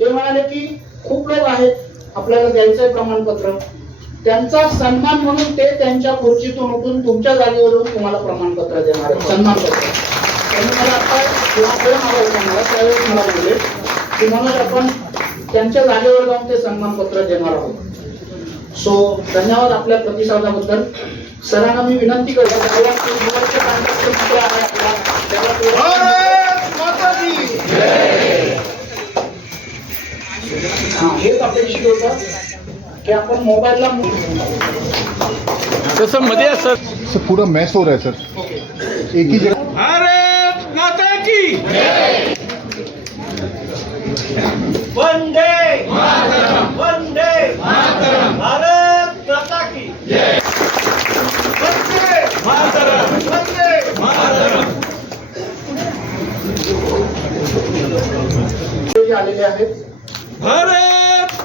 ते म्हणाले की खूप लोक आहेत आपल्याला द्यायचं प्रमाणपत्र. त्यांचा सन्मान म्हणून ते त्यांच्या खुर्चीतून उठून तुमच्या जागेवरून तुम्हाला प्रमाणपत्र देणार आहे सन्मानपत्र. त्यांनी मला आता जेव्हा त्यावेळेस मला बोलले की म्हणून आपण त्यांच्या जागेवर जाऊन ते सन्मानपत्र देणार आहोत. सो धन्यवाद आपल्या प्रतिसादाबद्दल. सरांना मी विनंती करतो हेच अपेक्षित होतं की आपण मोबाईलला तसं मध्ये सर. सर पूरा मैस हो रहा है सर. एक ही जगह भारत माता की वंदे वंदे भारत माता की वंदे वंदे जे आलेले आहेत भारत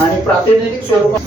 आणि प्रातिनिधिक स्वरूपात